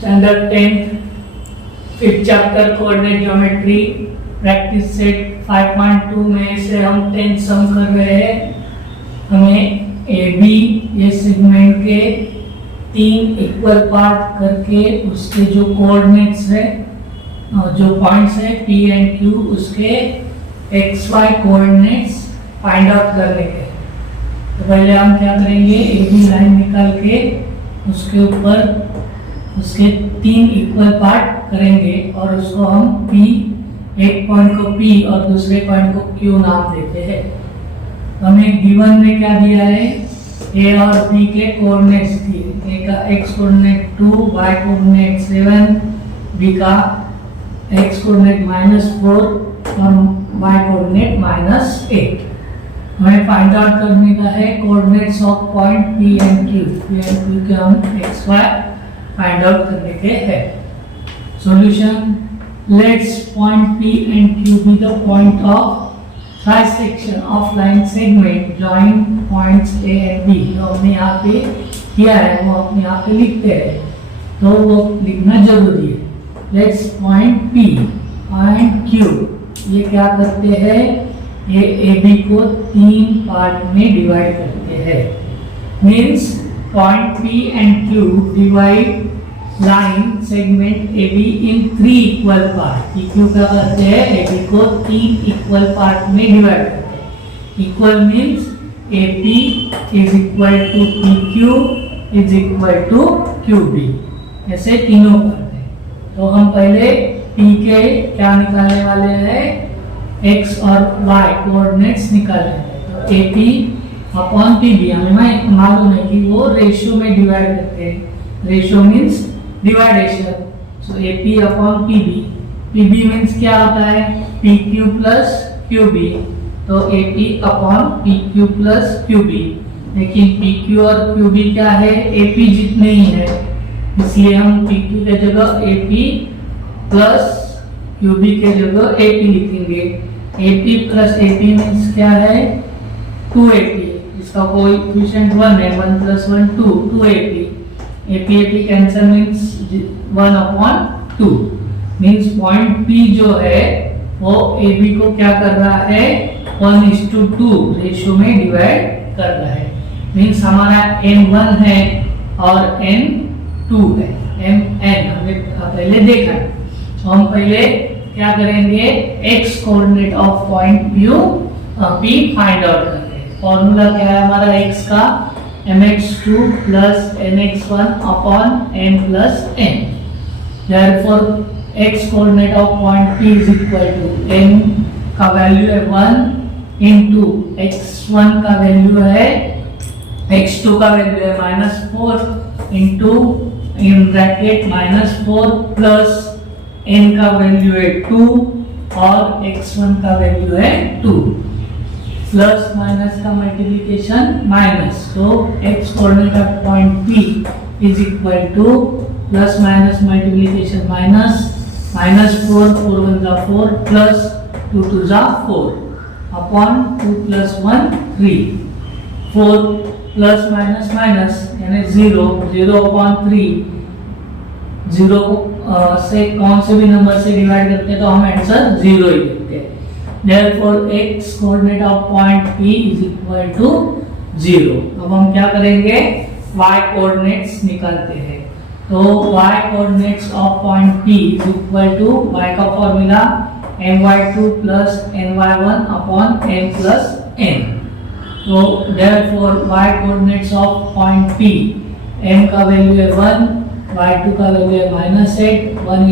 Standard 10th fifth chapter coordinate geometry practice set 5.2 में से हम 10 सम कर रहे हैं। हमें ए बी ये सेगमेंट के 3 इक्वल पार्ट करके उसके जो कोऑर्डिनेट्स है, जो पॉइंट्स है पी एंड क्यू, उसके X Y coordinates find out करने के। तो पहले हम क्या करेंगे, ए बी लाइन निकाल के उसके ऊपर उसके 3 इक्वल पार्ट करेंगे और उसको हम P, एक पॉइंट को P और दूसरे पॉइंट को Q नाम देते हैं। हमें गिवन में क्या दिया है, A और B के कोऑर्डिनेट्स दिए। A का x coordinate 2, y coordinate 7, B का x कोऑर्डिनेट -4 और y कोऑर्डिनेट -8। हमें फाइंड आउट करने का है coordinates of point P and Q। P and Q के हम x y फाइंड आउट करने के हैं। Solution, let's point P and Q be the point of trisection of line segment join points A and B। जो हमने यहाँ पे किया है वो अपने यहाँ पे लिखते हैं, तो वो लिखना जरूरी है। Let's point P and Q ये क्या करते हैं, ये AB को 3 पार्ट में डिवाइड करते हैं। Means point P and Q divide line segment AB in 3 equal part। PQ क्या करते हैं, AB को 3 equal part में डिवाइड करते हैं। Equal means AP is equal to PQ is equal to QB, ऐसे तीनों करते हैं। तो हम पहले P के क्या निकालने वाले हैं, X और Y कोऑर्डिनेट्स निकालने हैं। तो AP अपॉन PB हमें मालूम है कि वो रेशियो में डिवाइड करते हैं। Ratio means डिवाइडेशन। सो AP upon PB। PB means क्या होता है, PQ प्लस QB। तो AP upon PQ plus QB। लेकिन PQ और QB क्या है, AP जितने ही है, इसलिए हम PQ के जगह AP प्लस QB के जगह AP लिखेंगे। AP प्लस AP मीन्स क्या है, 2AP। इसका कोएफिशिएंट 1 है, 1 + 1 2, 2AP। AP cancel means 1/2। Means point P जो है वो AB को क्या कर रहा है, 1:2 रेशियो में डिवाइड कर रहा है। मीन्स हमारा N1 है और N2 है। N हमने पहले देखा है। तो हम पहले क्या करेंगे, x coordinate of point P find out करेंगे। फॉर्मूला क्या है हमारा x का, mx2 plus nx1 upon n plus n। Therefore x coordinate of point P is equal to n का वैल्यू है 1 इंटू x1 का वैल्यू है, x2 का वैल्यू है -4 इंटू इन ब्रैकेट -4 प्लस n का वैल्यू है 2 और x1 का वैल्यू है 2। प्लस माइनस का मल्टीप्लिकेशन माइनस। तो x coordinate of point P is equal two plus minus multiplication minus, -4 4 1 जा 4 प्लस 2 2 जा 4 अपॉन 2 + 1 3। 4 प्लस माइनस माइनस यानी 0, 0/3। 0 से कौन से भी नंबर से डिवाइड करते हैं तो हम आंसर 0 ही लिखते हैं। Therefore x coordinate of point P is equal to 0। अब हम क्या करेंगे, y coordinates निकालते हैं। तो y coordinates of point P is equal to y का formula my2 plus ny1 upon n plus n। तो therefore y coordinates of point P, m का वैल्यू है 1, y2 का वैल्यू है -8, 1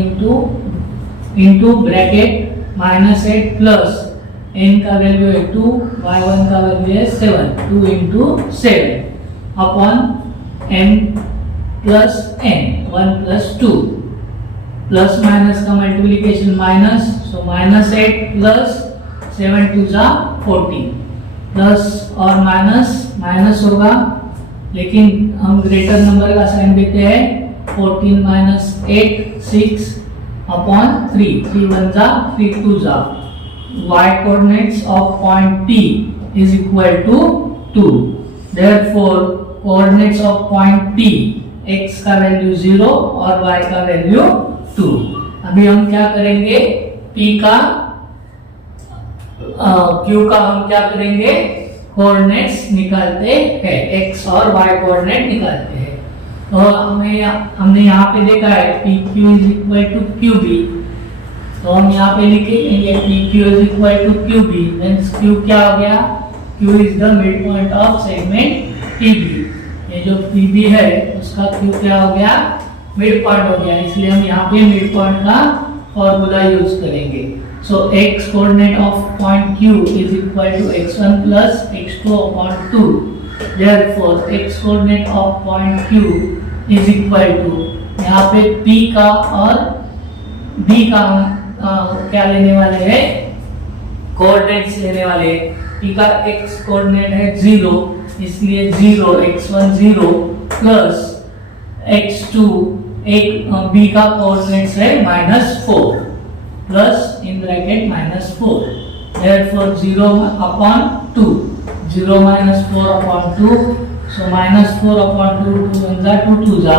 इंटू ब्रैकेट -8 प्लस n का value है 2, y1 का value है 7, 2 into 7 upon m plus n, 1 + 2 plus minus का मल्टीप्लिकेशन माइनस। सो -8 प्लस 7 2 जा 14 प्लस और माइनस होगा, लेकिन हम ग्रेटर नंबर का साइन देते हैं। 14 - 8 6 अपॉन 3, 3 1 जा 3 2 जा। y coordinates of point P is equal to 2। Therefore coordinates of point P x का वैल्यू 0 और y का वैल्यू 2। अभी हम क्या करेंगे, p का q का हम क्या करेंगे, कोऑर्डिनेट्स निकालते हैं, x और y कोऑर्डिनेट निकालते हैं। तो हमने यहाँ पे देखा है PQ is equal to QB, तो हम यहाँ पे लिखेंगे PQ is equal to QB, means Q क्या हो गया, Q is the midpoint of segment PB। ये जो PB है उसका Q क्या हो गया, मिड पॉइंट हो गया, इसलिए हम यहाँ पे मिड पॉइंट का फॉर्मूला यूज करेंगे। So x coordinate of point Q is equal to x1 plus x2 upon 2। Therefore x coordinate of point Q is equal to, यहाँ पे P का और B का क्या लेने वाले हैं, कोऑर्डिनेट्स लेने वाले हैं। P का x कोऑर्डिनेट है 0, इसलिए 0 x1 0 प्लस x2 B का कोऑर्डिनेट्स है -4 plus in bracket -4, therefore 0 upon 2, 0 -4 upon 2, so -4 upon 2, 2 1 जा 2 2 जा,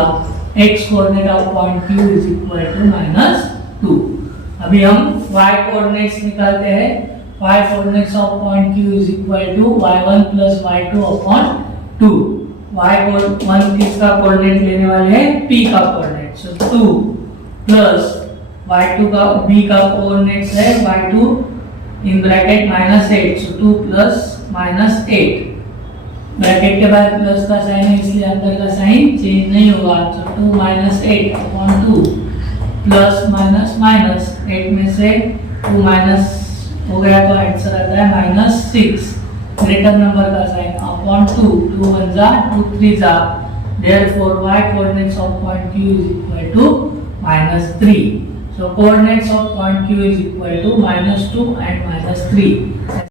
x coordinate of point Q is equal to -2। अभी हम y कोऑर्डिनेट्स निकालते हैं। y coordinates of point Q is equal to y1 plus y2 upon 2। y1 किसका coordinate लेने वाले हैं, p का कोऑर्डिनेट, सो 2 प्लस y2 का b का कोऑर्डिनेट्स है y2 in bracket -8, so 2 plus -8, bracket के बाद प्लस का साइन है इसलिए अंदर का साइन चेंज नहीं होगा, तो 2 -8 अपॉन 2 प्लस माइनस माइनस 8 में से 2 माइनस हो गया तो आंसर आता है -6, ग्रेटर नंबर का साइन अपॉन 2, 2 1 जा 2 3 जा, therefore y coordinates of point Q is equal to -3। So coordinates of point Q is equal to -2 and -3.